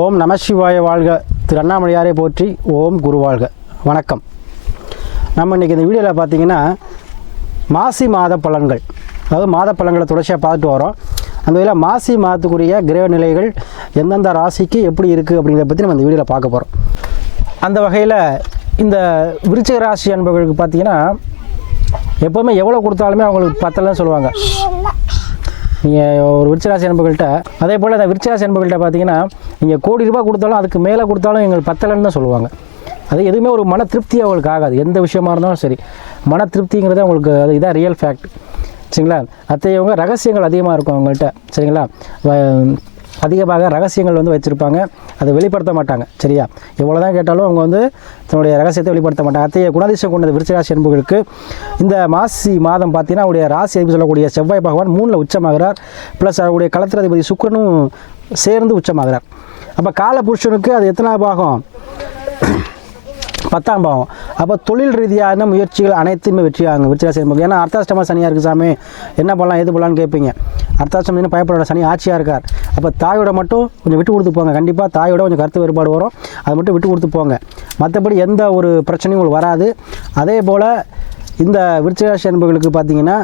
ஓம் நம சிவாய வாழ்க. திரு அண்ணாமலையாரை போற்றி. ஓம் குரு வாழ்க. வணக்கம். நம்ம இன்றைக்கி இந்த வீடியோவில் பார்த்தீங்கன்னா மாசி மாத பலன்கள், அதாவது மாத பலன்களை தொடர்ச்சியாக பார்த்துட்டு வரோம். அந்த வகையில் மாசி மாதத்துக்குரிய கிரக நிலைகள் எந்தெந்த ராசிக்கு எப்படி இருக்குது அப்படிங்கிறத பற்றி நம்ம இந்த வீடியோவில் பார்க்க போகிறோம். அந்த வகையில் இந்த விருச்சிக ராசி அன்பர்களுக்கு பார்த்தீங்கன்னா எப்போவுமே எவ்வளோ கொடுத்தாலுமே அவங்களுக்கு பத்தலைன்னு சொல்லுவாங்க. நீங்கள் ஒரு விருச்சிகராசி அன்பர்கள்ட்ட, அதே போல் அந்த விருச்சிகராசி அன்பர்கள்ட்ட பார்த்தீங்கன்னா நீங்கள் கோடி ரூபாய் கொடுத்தாலும் அதுக்கு மேலே கொடுத்தாலும் எங்களுக்கு பத்தலைன்னு தான் சொல்லுவாங்க. அது எதுவுமே ஒரு மன திருப்தி அவங்களுக்கு ஆகாது. எந்த விஷயமா இருந்தாலும் சரி, மன திருப்திங்கிறது அவங்களுக்கு அது இதான் ரியல் ஃபேக்ட். சரிங்களா? அத்தையவங்க ரகசியங்கள் அதிகமாக இருக்கும் அவங்கள்ட்ட. சரிங்களா? அதிகமாக ரகசியங்கள் வச்சுருப்பாங்க, அதை வெளிப்படுத்த மாட்டாங்க. சரியா? எவ்வளோ தான் கேட்டாலும் அவங்க தன்னுடைய ரகசியத்தை வெளிப்படுத்த மாட்டாங்க. அத்தைய குணாதிசயம் கொண்ட விருச்சிகராசி அன்பர்களுக்கு இந்த மாசி மாதம் பார்த்தீங்கன்னா அவருடைய ராசி அதிபதி சொல்லக்கூடிய செவ்வாய் பகவான் 3ல் உச்சமாகிறார். ப்ளஸ் அவருடைய களத்திராதிபதி சுக்கிரனும் சேர்ந்து உச்சமாகிறார். அப்போ கால புருஷனுக்கு அது எத்தனாவது பாகம்? 10ஆம் பாவம். அப்போ தொழில் ரீதியான முயற்சிகள் அனைத்துமே வெற்றியாகுங்க விருச்சிகராசி அன்பர்கள். ஏன்னா அர்த்தாஷ்டம சனியாக இருக்குது. சாமி என்ன பண்ணலாம் எது பண்ணலான்னு கேட்பீங்க. அர்த்தாஷ்டமம் பயப்பட சனி ஆட்சியாக இருக்கார். அப்போ தாயோட மட்டும் கொஞ்சம் விட்டு கொடுத்து போங்க. கண்டிப்பாக தாயோட கொஞ்சம் கருத்து வேறுபாடு வரும், அதை மட்டும் விட்டு கொடுத்து போங்க. மற்றபடி எந்த ஒரு பிரச்சனையும் உங்களுக்கு வராது. அதே போல் இந்த விருச்சிகராசி அன்பர்களுக்கு பார்த்தீங்கன்னா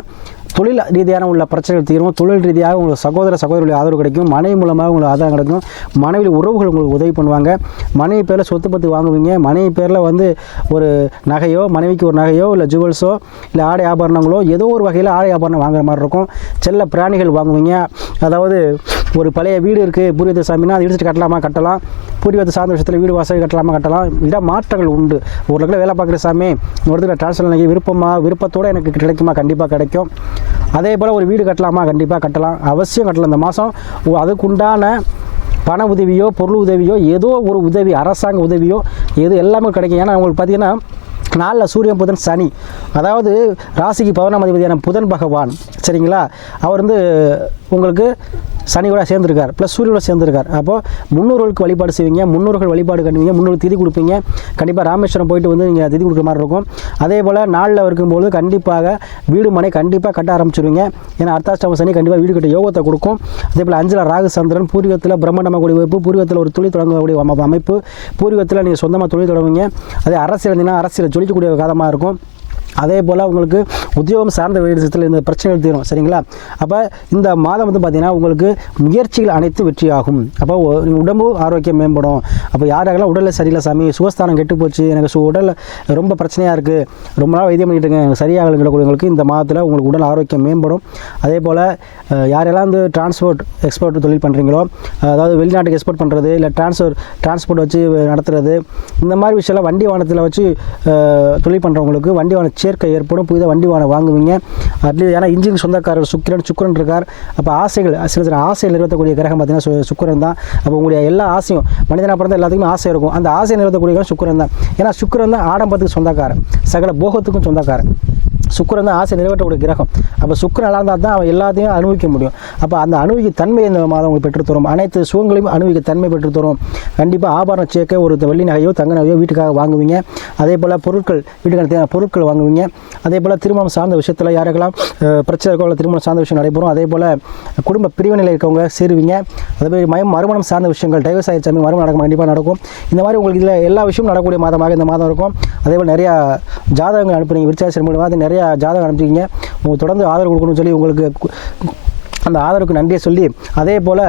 தொழில் ரீதியான உள்ள பிரச்சனைகள் தீரும். தொழில் ரீதியாக உங்களுக்கு சகோதரர்களுடைய ஆதரவு கிடைக்கும். மனைவி மூலமாக உங்களுக்கு ஆதாரம் கிடைக்கும். மனைவி உறவுகள் உங்களுக்கு உதவி பண்ணுவாங்க. மனைவி பேரில் சொத்து பத்து வாங்குவீங்க. மனைவி பேரில் ஒரு நகையோ, மனைவிக்கு ஒரு நகையோ, இல்லை ஜுவல்ஸோ, இல்லை ஆடை ஆபரணங்களோ, ஏதோ ஒரு வகையில் ஆடை ஆபரணம் வாங்குற மாதிரி இருக்கும். செல்ல பிராணிகள் வாங்குவீங்க. அதாவது ஒரு பழைய வீடு இருக்குது பூர்வீகத்தை சாமினா அதை இடிச்சுட்டு கட்டலாமா கட்டலாம். பூர்வீகத்தை சார்ந்த விஷயத்தில் வீடு வாசல் கட்டலாமா கட்டலாம். இட மாற்றங்கள் உண்டு. ஒரு இடத்துல வேலை பார்க்குற சாமி ஒரு இடத்துல டிரான்ஸ்ஃபர் பண்ணி விருப்பத்தோடு எனக்கு கிடைக்குமா? கண்டிப்பாக கிடைக்கும். அதே போல் ஒரு வீடு கட்டலாமா? கண்டிப்பாக கட்டலாம். அவசியம் கட்டலாம். இந்த மாதம் அதுக்குண்டான பண உதவியோ, பொருள் உதவியோ, ஏதோ ஒரு உதவி, அரசாங்க உதவியோ எது எல்லாமே கிடைக்கும். ஏன்னா உங்களுக்கு பார்த்தீங்கன்னா 4 சூரியன் புதன் சனி, அதாவது ராசிக்கு 11ஆம் அதிபதியான புதன் பகவான். சரிங்களா? அவர் உங்களுக்கு சனியோட சேர்ந்துருக்கார், ப்ளஸ் சூரியனோட சேர்ந்துருக்கார். அப்போது முன்னோர்களுக்கு வழிபாடு செய்வீங்க, முன்னோர்கள் வழிபாடு கண்டுவீங்க, முன்னோர்களுக்கு திதி கொடுப்பீங்க. கண்டிப்பாக ராமேஸ்வரம் போயிட்டு நீங்கள் திதி கொடுக்குற மாதிரி இருக்கும். அதே போல் நாளில் இருக்கும்போது கண்டிப்பாக வீடு மனை கண்டிப்பாக கட்ட ஆரம்பிச்சிருவீங்க. ஏன்னா அர்த்தாஷ்டம சனி கண்டிப்பாக வீடு கட்ட யோகத்தை கொடுக்கும். அதே போல் 5ல் ராகு சந்திரன், பூர்வீகத்தில் பிரம்மண்டமாக கூடிய வைப்பு, பூர்வீகத்தில் ஒரு தொழில் தொடங்கக்கூடிய அமைப்பு, பூர்வீகத்தில் நீங்கள் சொந்தமாக தொழில் தொடங்குவீங்க. அதே அரசியல் இருந்தீங்கன்னா அரசியல் ஜொலிக்கக்கூடிய காலமாக இருக்கும். அதே போல் உங்களுக்கு உத்தியோகம் சார்ந்த விஷயத்தில் இந்த பிரச்சனைகள் தீரும். சரிங்களா? அப்போ இந்த மாதம் பார்த்தீங்கன்னா உங்களுக்கு முயற்சிகள் அனைத்து வெற்றியாகும். அப்போ உடம்பு ஆரோக்கியம் மேம்படும். அப்போ யாரெல்லாம் உடலில் சரியில்லை சாமி, சுகஸ்தானம் கெட்டு போச்சு, எனக்கு உடலில் ரொம்ப பிரச்சனையாக இருக்குது, ரொம்ப நாள் வைத்தியம் பண்ணிட்டு இருக்கேன், சரியாகலங்களுக்கு இந்த மாதத்தில் உங்களுக்கு உடல் ஆரோக்கியம் மேம்படும். அதே போல் யாரெல்லாம் டிரான்ஸ்போர்ட் எக்ஸ்போர்ட் தொழில் பண்ணுறீங்களோ, அதாவது வெளிநாட்டுக்கு எக்ஸ்போர்ட் பண்ணுறது, இல்லை டிரான்ஸ்போர்ட் வச்சு நடத்துறது, இந்த மாதிரி விஷயம்லாம் வண்டி வாகனத்தில் வச்சு தொழில் பண்ணுறவங்களுக்கு வண்டி வாகன சேர்க்கை ஏற்படும். புதிதாக வண்டி வாகனம் வாங்குவீங்க. அட்லீஸ்ட் ஏன்னா இன்ஜின் சொந்தக்காரர் சுக்கிரன் இருக்கார். அப்போ ஆசைகள் சில ஆசைகள் நிறைவேற்றக்கூடிய கிரகம் பார்த்தீங்கன்னா சுக்கிரன் தான். அப்போ உங்களுடைய எல்லா ஆசையும் மனிதனாக பிறந்த எல்லாத்துக்குமே ஆசை இருக்கும். அந்த ஆசையை நிறைவேற்றக்கூடிய கிரகம் சுக்கிரன் தான். ஏன்னா சுக்கிரன் தான் ஆடம்பரத்துக்கு சொந்தக்காரன், சகல போகத்துக்கும் சொந்தக்காரன். சுக்கிரன் தான் ஆசை நிறைவேற்றக்கூடிய கிரகம். அப்போ சுக்கிரன் நல்லா இருந்தால் தான் அவன் எல்லாத்தையும் அனுபவிக்க முடியும். அப்போ அந்த அனுபவிக்க தன்மை இந்த மாதம் உங்களுக்கு பெற்றுத்தரும். அனைத்து சுகங்களையும் அனுபவிக்க தன்மை பெற்றுத்தரும். கண்டிப்பாக ஆபரண சேர்க்கை, ஒரு வெள்ளி நகையோ தங்க நகையோ வீட்டுக்காக வாங்குவீங்க. அதே போல் வீட்டுக்கான தேவையான பொருட்கள் வாங்குவீங்க. அதே போல் திருமணம் சார்ந்த விஷயத்தில் யாருக்கெல்லாம் பிரச்சனை இருக்கவங்கள திருமணம் சார்ந்த விஷயம் நடைபெறும். அதே போல் குடும்ப பிரிவினையில் இருக்கவங்க சேருவீங்க. அதே மாதிரி மறுமணம் சார்ந்த விஷயங்கள், டைவர்ஸ் ஆகிடுச்சு மறுமணம் நடக்கும், கண்டிப்பாக நடக்கும். இந்த மாதிரி உங்களுக்கு இதில் எல்லா விஷயமும் நடக்கக்கூடிய மாதமாக இந்த மாதம் இருக்கும். அதே போல் நிறையா ஜாதகங்கள் அனுப்புறீங்க விருச்சிகராசி மூலமாக நிறையா ஜாதகம் அனுப்பிச்சிங்க. உங்களுக்கு தொடர்ந்து ஆதரவு கொடுக்கணும்னு சொல்லி உங்களுக்கு அந்த ஆதரவுக்கு நன்றியை சொல்லி, அதே போல்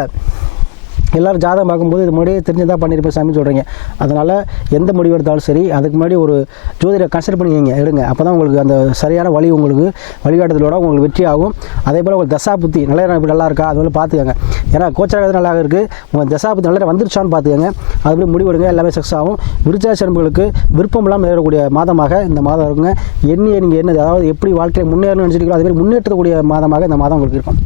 எல்லோரும் ஜாதகம் பார்க்கும்போது இது முன்னாடியே தெரிஞ்சுதான் பண்ணியிருப்பேன் சாமி சொல்கிறீங்க. அதனால் எந்த முடிவு எடுத்தாலும் சரி அதுக்கு முன்னாடி ஒரு ஜோதிடரை கன்சல்ட் பண்ணி எடுங்க. அப்போ தான் உங்களுக்கு அந்த சரியான வழி உங்களுக்கு வழிகாட்டுதலோட உங்களுக்கு வெற்றி ஆகும். அதே போல் உங்களுக்கு தசா புத்தி நல்லா இருக்கா அது பார்த்துக்கோங்க. ஏன்னா கோச்சாரம் நல்லா இருக்குது, உங்கள் தசா புத்தி நல்லா வந்துருச்சான்னு பார்த்துக்கோங்க. அதுபடி முடிவெடுங்க, எல்லாமே சக்ஸஸ் ஆகும். விருச்சிக அன்பர்களுக்கு விருப்பம் இல்லாமல் நேரக்கூடிய மாதமாக இந்த மாதம் இருக்குங்க. நீங்கள் அதாவது எப்படி வாழ்க்கையை முன்னேறணும்னு நினச்சிருக்கீங்களோ அதே மாதிரி முன்னேற்றக்கூடிய மாதமாக இந்த மாதம் உங்களுக்கு இருக்கும்.